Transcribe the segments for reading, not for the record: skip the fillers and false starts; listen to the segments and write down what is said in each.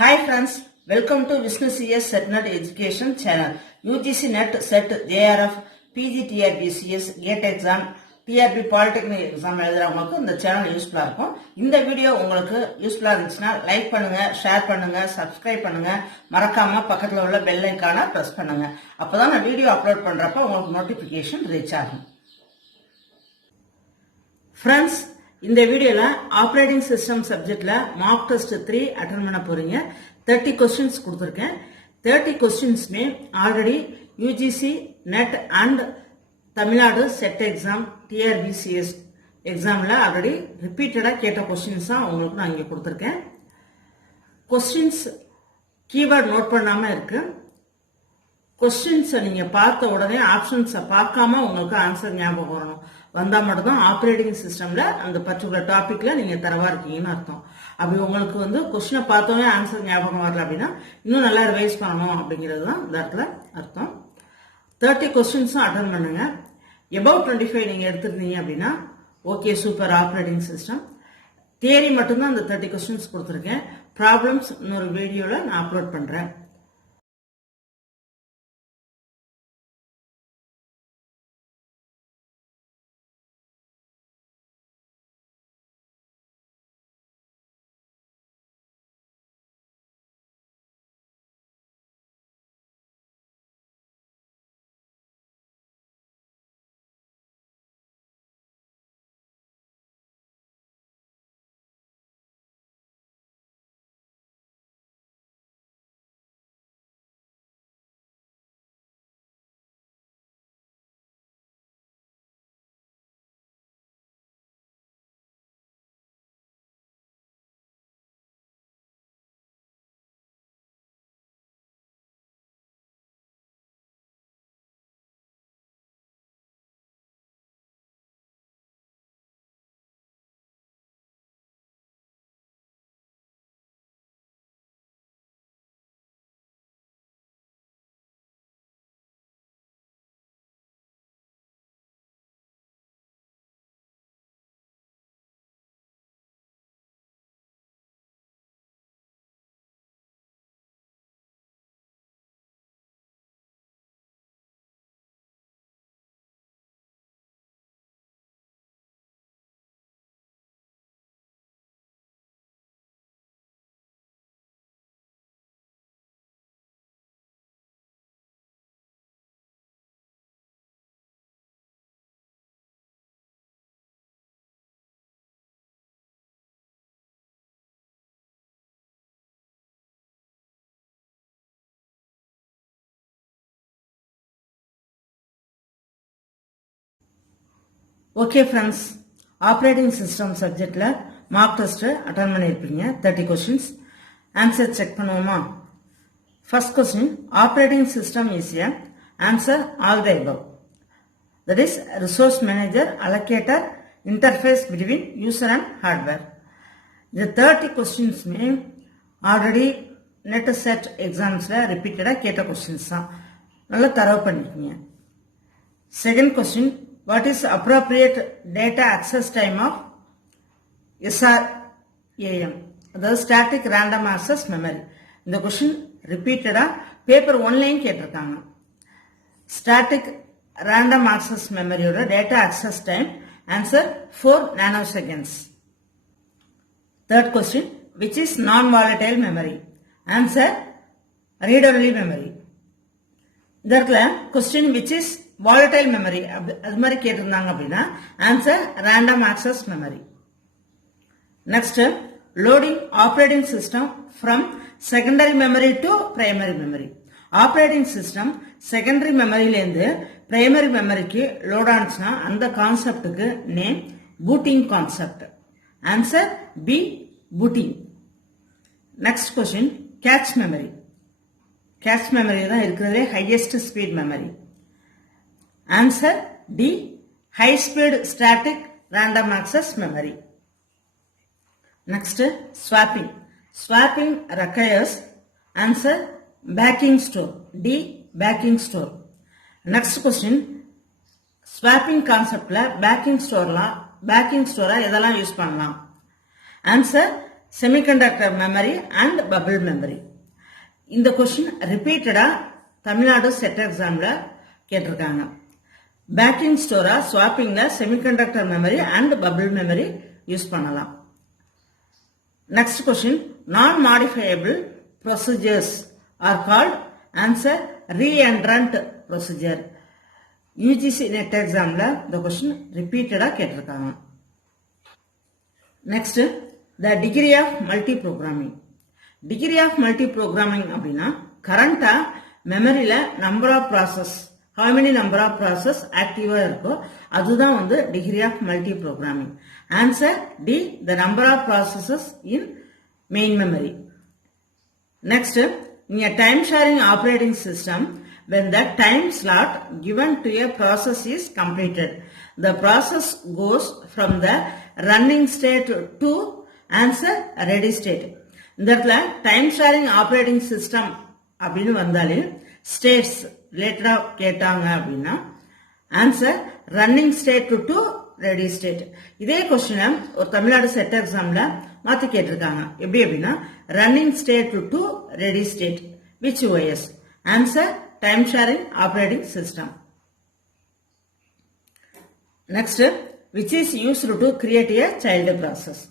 Hi friends, welcome to Vishnu CS SetNet Education channel. UGC NET SET JRF PG TRB CS GATE exam TRB Polytechnic exam எழுதுறவங்களுக்கு இந்த channel யூஸ்ஃபுல்லா இருக்கும். இந்த video உங்களுக்கு யூஸ்ஃபுல்லா இருந்துச்சுன்னா like பண்ணுங்க, ஷேர் பண்ணுங்க, சப்ஸ்கிரைப் பண்ணுங்க, மறக்காம பக்கத்துல உள்ள பெல் ஐகானை பிரஸ் பண்ணுங்க. அப்பதான் நான் வீடியோ அப்லோட் பண்றப்ப உங்களுக்கு நோட்டிபிகேஷன் ரீச் ஆகும். ஃப்ரெண்ட்ஸ், இந்த வீடியோல ஆப்பரேட்டிங் சிஸ்டம் சப்ஜெக்ட்ல மார்க் டெஸ்ட் 3 அட்டெண்ட் பண்ண போறீங்க. 30 கொஸ்டின்ஸ் கொடுத்துருக்கேன். 30 கொஸ்டின்ஸ்மே already UGC NET and Tamil Nadu SET exam TRBCS எக்ஸாம்ல ஆல்ரெடி ரிப்பீட்டடா கேட்ட கொஸ்டின்ஸ் தான் உங்களுக்கு நான் இங்க கொடுத்துருக்கேன். கொஸ்டின்ஸ் கீவேர்ட் நோட் பண்ணாம இருக்கு. கொஸ்டின்ஸை நீங்க பார்த்த உடனே ஆப்ஷன்ஸை பார்க்காம உங்களுக்கு ஆன்சர் ஞாபகம் வரணும். வந்தா மட்டும்தான் ஆப்ரேட்டிங் சிஸ்டம்ல அந்த பர்டிகுலர் டாபிக்ல நீங்க தரவா இருக்கீங்கன்னு அர்த்தம். அப்படி உங்களுக்கு கொஸ்டினை பார்த்தோன்னே ஆன்சர் ஞாபகம் வரல அப்படின்னா இன்னும் நல்லா ரிவைஸ் பண்ணணும் அப்படிங்கிறது தான் இந்த இடத்துல அர்த்தம். 30 கொஸ்டின்ஸும் அட்டன் பண்ணுங்க. எபவ் 25 நீங்க எடுத்திருந்தீங்க அப்படின்னா okay, super. Operating system theory மட்டும்தான் அந்த 30 கொஸ்டின்ஸ் கொடுத்துருக்கேன். ப்ராப்ளம்ஸ் இன்னொரு வீடியோல நான் அப்லோட் பண்றேன். ஓகே ஃப்ரெண்ட்ஸ், ஆப்ரேட்டிங் சிஸ்டம் சப்ஜெக்ட்ல மார்க் டெஸ்ட் அட்டன் பண்ணியிருப்பீங்க. 30 கொஸ்டின்ஸ் ஆன்சர் செக் பண்ணுவோமா? First question, operating system is a answer all the above. That is resource manager, allocator, interface between user and hardware. இந்த 30 கொஸ்டின்ஸ் already NET SET எக்ஸாம்ஸ்ல ரிப்பீட்டடா கேட்ட questions தான். நல்லா தரவு பண்ணிக்கோங்க. Second question, what is appropriate data access time of SRAM, அதாவது ஸ்டாட்டிக் ரேண்டம் ஆக்சஸ் மெமரி. இந்த கொஸ்டின் ரிப்பீட்டடா பேப்பர் 1லையும் கேட்டிருக்காங்க. ஸ்டாட்டிக் ரேண்டம் ஆக்சஸ் மெமரியோட data access time answer 4 naноseconds. Third question, which is non-volatile memory, answer read only memory. இந்த இடத்துல question which is volatile memory அது மாதிரி கேட்டிருந்தாங்க அப்படின்னா answer random access memory. Next, loading operating system from secondary memory to primary memory. Operating system secondary மெமரியிலேருந்து primary மெமரிக்கு load ஆனிச்சுன்னா அந்த கான்செப்டுக்கு name booting concept. Answer B, booting. Next question, cache memory. Cache memory தான் இருக்கிறதுலே highest speed memory. Answer D, high speed static random access memory. Next, swapping. Swapping requires answer backing store, D, backing store. Next question, swapping கான்செப்ட்ல backing ஸ்டோரா எதெல்லாம் use பண்ணலாம்? Answer semiconductor memory and bubble memory. இந்த question ரிப்பீட்டடா Tamil Nadu SET எக்ஸாம்ல கேட்டிருக்காங்க. Backing ஸ்டோரா ஸ்வாப்பிங்ல semiconductor memory and bubble memory use பண்ணலாம். Next question non modifiable procedures are called answer reentrant procedure. UGC NET எக்ஸாம்ல இந்த கொஸ்டின் ரிப்பீட்டடா கேட்டிருக்காங்க. Next the degree of multiprogramming. Degree of multiprogramming அப்படின்னா கரண்டா மெமரியில number of process, how many number of process ஆக்டிவா இருக்கோ அதுதான் வந்து degree of multiprogramming. Answer D, the number of processes in main memory. Next, in a time sharing operating system, when the time slot given to a process is completed, the process goes from the running state to answer ready state. இந்த இடத்துல time sharing operating system அப்படின்னு வந்தாலே states ரிலேட்டடா கேட்டாங்க அப்படின்னா answer running state to ready state. இதே கொஸ்டினை ஒரு தமிழ்நாடு செட் எக்ஸாம்ல மாத்தி கேட்டிருக்காங்க. எப்படி அப்படின்னா running state to ready state which OS. Answer time sharing operating system. Next which is used to create a child process.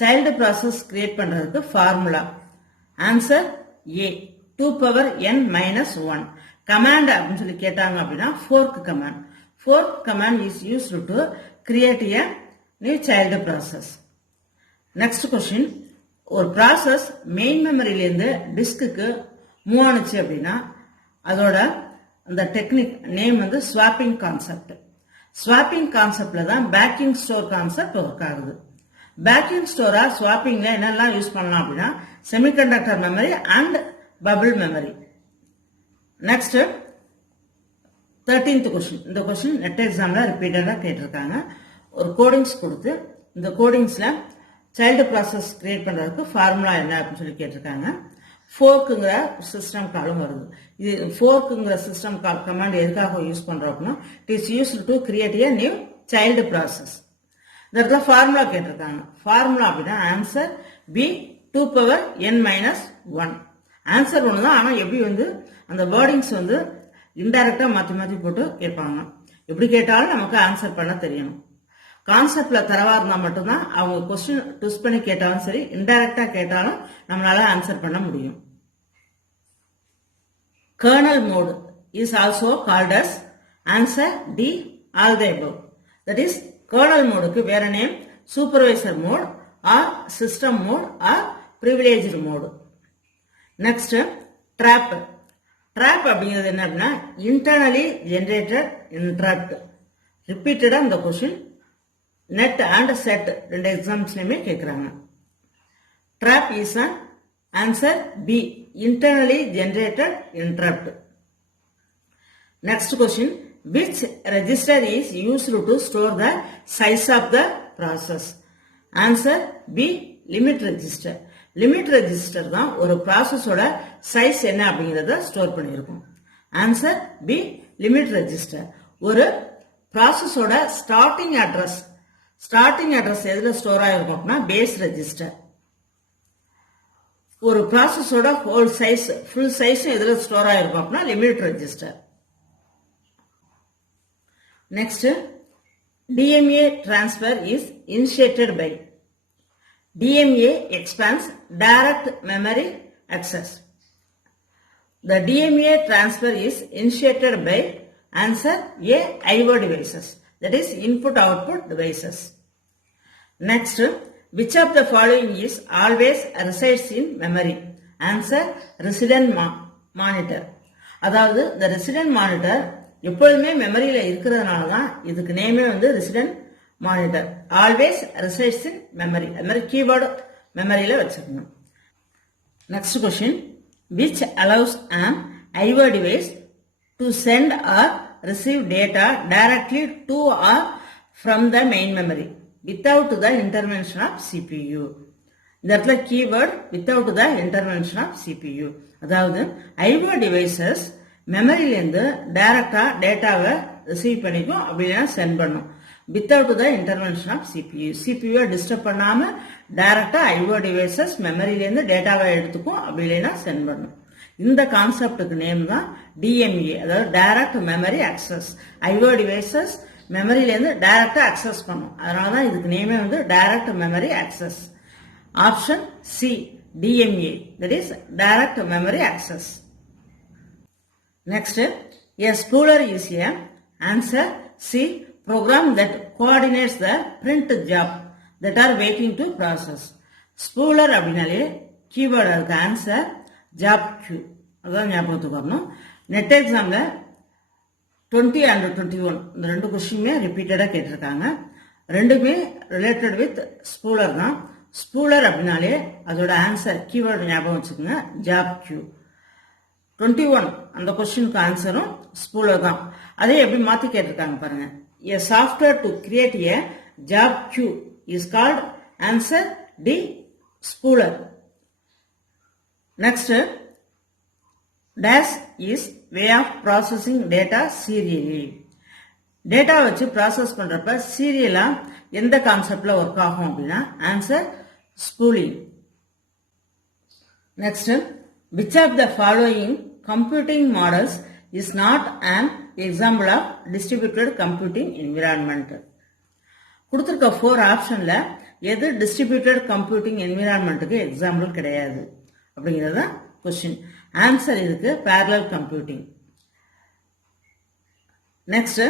Child process create பண்றதுக்கு formula. Answer A, 2 power n minus 1. Command அப்படின்னு சொல்லி கேட்டாங்க அப்படின்னா fork command. Fork command is used to create a new child process. Next question, ஒரு process main மெமரியிலேருந்து டிஸ்க்கு move ஆனுச்சு அப்படின்னா அதோட அந்த டெக்னிக் நேம் வந்து ஸ்வாப்பிங் கான்செப்ட். ஸ்வாப்பிங் கான்செப்ட்ல தான் பேக்கிங் ஸ்டோர் கான்செப்ட் ஒர்க் ஆகுது. பேக்கிங் ஸ்டோரா ஸ்வாப்பிங்ல என்னெல்லாம் யூஸ் பண்ணலாம் அப்படின்னா semiconductor memory and bubble memory. Next 13th question. இந்த கொஸ்டின் நெட் எக்ஸாம்ல ரிப்பீட்டடா கேட்டிருக்காங்க. ஒரு கோடிங்ஸ் கொடுத்து இந்த கோடிங்ஸ்ல சைல்டு ப்ராசஸ் கிரியேட் பண்றதுக்கு ஃபார்முலா என்ன அப்படின்னு சொல்லி கேட்டிருக்காங்க. ஃபோர்க்குங்கிற சிஸ்டம் காலும் வருது. இது ஃபோர்க்குங்கிற சிஸ்டம் கால் கமாண்ட் எதுக்காக யூஸ் பண்றோம் அப்படின்னா it is used to create a new child process. இந்த இடத்துல ஃபார்முலா கேட்டிருக்காங்க. ஃபார்முலா அப்படின்னா answer B, 2 power n minus 1. Answer ஒன்று தான், ஆனால் எப்படி வந்து அந்த வேர்டிங்ஸ் வந்து இன்டைரக்டா மாற்றி மாற்றி போட்டு கேட்பாங்க. எப்படி கேட்டாலும் நமக்கு ஆன்சர் பண்ண தெரியணும். கான்செப்ட்ல தரவா இருந்தால் மட்டும்தான் அவங்க கொஸ்டின் ட்விஸ்ட் பண்ணி கேட்டாலும் சரி, இன்டைரக்டா கேட்டாலும் நம்மளால ஆன்சர் பண்ண முடியும். Kernel mode is also called as answer D, all the above. That is kernel மோடுக்கு வேற name supervisor mode or system mode or privileged mode. Next trap. Trap அப்படிங்கிறது என்ன அப்படின்னா இன்டர்னலி ஜெனரேட்டட் இன்டரப்ட். ரிப்பீட்டடா இந்த கொஸ்டின் நெட் அண்ட் செட் ரெண்டு எக்ஸாம்ஸ்லயுமே கேட்கிறாங்க. Trap is an answer B, internally generated interrupt. Next question, which register is used to store the size of the process? Answer B, limit register. Limit register தான் ஒரு ப்ராசஸோட size என்ன அப்படிங்கறத store பண்ணியிருக்கும். Answer B, limit register. ஒரு ப்ராசஸோட starting address எதுல store ஆயிருக்கும் அப்படின்னா பேஸ் ரெஜிஸ்டர். ஒரு ப்ராசஸோட ஹோல் சைஸ் ஃபுல் சைஸ் எதுல ஸ்டோர் ஆயிருக்கும் அப்படின்னா limit register. Next, DMA transfer is initiated by. DMA expands direct memory access. The DMA transfer is initiated by answer A, IO devices. That is input-output devices. Next, which of the following is always resides in memory? Answer resident monitor. அதாவது the resident monitor எப்பொழுதுமே மெமரியில இருக்கிறதுனால தான் இதுக்கு நேமே வந்து resident monitor. Always resides in memory. அது மாதிரி keyword மெமரியில வச்சிருக்கணும். Next question, which allows an IO device to send or receive data directly to or from the main memory without the intervention of CPU. இந்த இடத்துல keyword without the intervention of CPU. அதாவது IO devices மெமரியிலேருந்து டைரக்டா டேட்டாவை receive பண்ணிக்கும், அப்படின்னா send பண்ணும். without the intervention of CPU. CPU disturb பண்ணாம டைரக்டா IO devices மெமரியில இருந்து டேட்டாவை எடுத்துக்கும், அப்படி இல்லைன்னா சென்ட் பண்ணும். இந்த கான்செப்டுக்கு நேம் தான் DMA, அதாவது direct memory access. IO devices மெமரியில இருந்து டைரக்டா அக்சஸ் பண்ணும், அதனாலதான் இதுக்கு நேமே வந்து direct memory access. Option C, DMA, that is direct memory access. Next, a spooler is a answer C, program that coordinates the print job that are waiting to process. Spooler அப்படினாலே keyword அதுக்கு answer job queue, அதான் ஞாபகத்துக்கு வரணும். Net எக்ஸாம்ல 20 and 21 இந்த ரெண்டு கொஸ்டினுமே ரிப்பீட்டடா கேட்டிருக்காங்க. ரெண்டுமே ரிலேட்டட் வித் ஸ்பூலர் தான். ஸ்பூலர் அப்படின்னாலே அதோட ஆன்சர் கீவேர்டு ஞாபகம் வச்சுக்கோங்க, ஜாப் கியூ. 21 அந்த கொஸ்டினுக்கு ஆன்சரும் ஸ்பூலர் தான். அதே எப்படி மாத்தி கேட்டிருக்காங்க பாருங்க. A software to create a job queue is called answer D, spooler. Next, dash is way of processing data serially. Data வச்சு ப்ராசஸ் பண்றப்ப சீரியலா எந்த கான்செப்ட்ல ஒர்க் ஆகும் அப்படின்னா answer spooling. Next, which of the following computing models is not an example of distributed computing environment? கொடுத்திருக்க 4 ஆப்ஷன்ல எது டிஸ்ட்ரிபியூட்டட் கம்ப்யூட்டிங் என்விரான்மெண்ட்டுக்கு எக்ஸாம்பிள் கிடையாது அப்படிங்கிறது கொஸ்டின். ஆன்சர் இதுக்கு parallel computing. Next,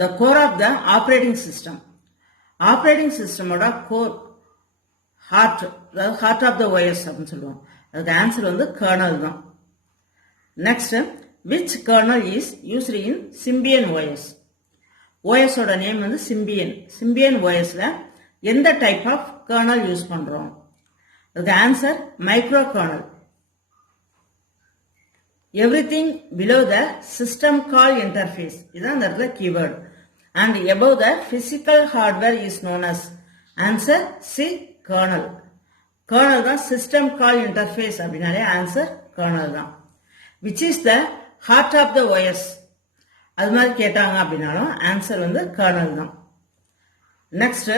the core of the operating system. Operating system ஓட core, heart, அதாவது heart of the OS அப்படின்னு சொல்லுவோம். அதுக்கு ஆன்சர் வந்து கர்னல் தான். Next, which kernel is used in Symbian OS? OS ஓட நேம் வந்து Symbian. Symbian OSல எந்த டைப் ஆஃப் கர்னல் யூஸ் பண்றோம்? அதுக்கு answer micro kernel. Everything below the system call interface, இதான் இந்த இடத்துல keyword, and above the physical hardware is known as answer C, kernel. Kernel தான் system call interface அப்படினாலே answer kernel தான். Which is the heart of the OS, அது மாதிரி கேட்டாங்க அப்படின்னாலும் ஆன்சர் வந்து kernel தான். Next,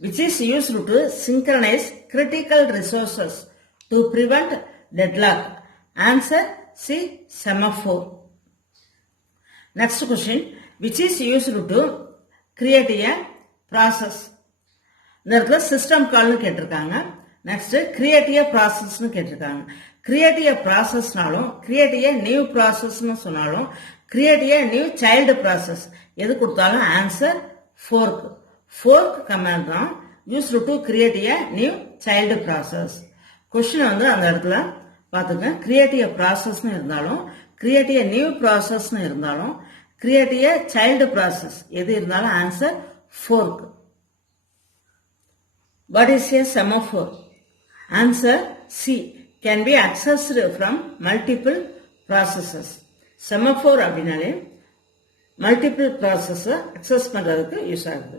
which is used to synchronize critical resources to prevent deadlock? Answer C, semaphore. Next question, which is used to create a process? இந்த இடத்துல system கால்னு கேட்டிருக்காங்க. Next, create a ப்ராசஸ்னு கேட்டிருக்காங்க. கிரியேட் a ப்ராசஸ்னாலும் create a new ப்ராசஸ்னு சொன்னாலும் create a new child process எது கொடுத்தாலும் ஆன்சர் ஃபோர்க். ஃபோர்க் கமாண்ட் தான் used to create a new child process. Question வந்து அந்த இடத்துல பார்த்துங்க, கிரியேட் a ப்ராசஸ்னு இருந்தாலும் கிரியேட் a நியூ ப்ராசஸ்னு இருந்தாலும் கிரியேட் a சைல்டு ப்ராசஸ் எது இருந்தாலும் answer fork. What is a semaphore? Answer C, can be accessed from multiple processes. Semaphore அப்படினாலே multiple process access பண்றதுக்கு யூஸ் ஆகுது.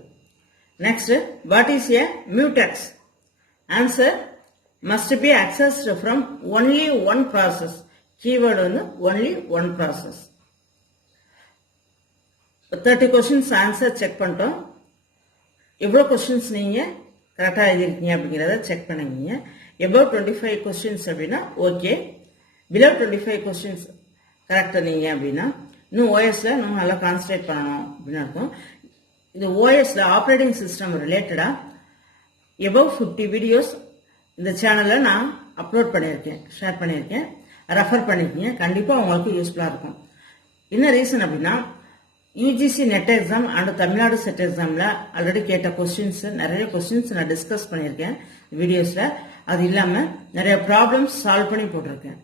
Next, what is a mutex? Answer must be accessed from only one process. Keyword வந்து only one process. 30 questions answer check பண்ணிட்டோம். எவ்வளோ questions நீங்க கரெக்டா எழுதிருக்கீங்க அப்படிங்கிறத check பண்ணுவீங்க. above 25 questions அப்படின்னா ஓகே, below 25 questions கரெக்டா நீங்க அப்படின்னா இன்னும் ஓஎஸ்ல நம்ம நல்லா கான்சன்ட்ரேட் பண்ணணும் அப்படின்னு இருக்கும். இந்த ஓஎஸ்ல ஆப்ரேட்டிங் சிஸ்டம் ரிலேட்டடா above 50 வீடியோஸ் இந்த சேனல்ல நான் அப்லோட் பண்ணியிருக்கேன், ஷேர் பண்ணியிருக்கேன், ரெஃபர் பண்ணிருக்கீங்க. கண்டிப்பா உங்களுக்கு யூஸ்ஃபுல்லா இருக்கும். என்ன ரீசன் அப்படின்னா UGC net exam and Tamil Nadu SET எக்ஸாம்ல ஆல்ரெடி கேட்ட கொஸ்டின்ஸ், நிறைய கொஸ்டின்ஸ் நான் டிஸ்கஸ் பண்ணியிருக்கேன் வீடியோஸ்ல. அது இல்லாம நிறைய ப்ராப்ளம்ஸ் சால்வ் பண்ணி போட்டிருக்கேன்.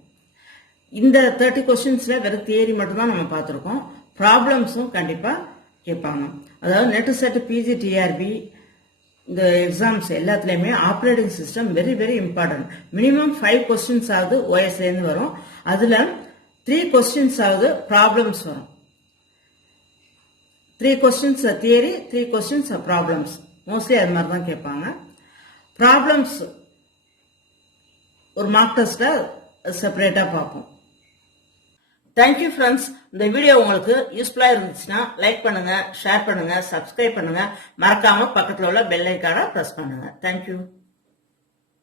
இந்த 30 கொஸ்டின்ஸ்ல வெறும் தியரி மட்டும் தான் நம்ம பார்த்திருக்கோம். ப்ராப்ளம்ஸும் கண்டிப்பா கேட்பாங்க. அதாவது நெட் செட், பிஜி, டிஆர்பி இந்த எக்ஸாம்ஸ் எல்லாத்துலயுமே operating system very very important. Minimum 5 questions ஆகுது ஓஎஸ்ல இருந்து வரும். அதுல 3 கொஸ்டின்ஸ் ஆகுது ப்ராப்ளம்ஸ் வரும். 3 questions theory, 3 questions problems. Mostly அது மாதிரி தான் கேட்பாங்க. ப்ராப்ளம்ஸ் ஒரு மார்க் டெஸ்ட்ல செப்பரேட்டா பார்ப்போம். Thank you friends. இந்த வீடியோ உங்களுக்கு யூஸ்ஃபுல்லா இருந்துச்சுன்னா லைக் பண்ணுங்க, ஷேர் பண்ணுங்க, சப்ஸ்கிரைப் பண்ணுங்க, மறக்காம பக்கத்துல உள்ள பெல் ஐக்கான பிரஸ் பண்ணுங்க. தேங்க்யூ.